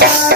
Yeah.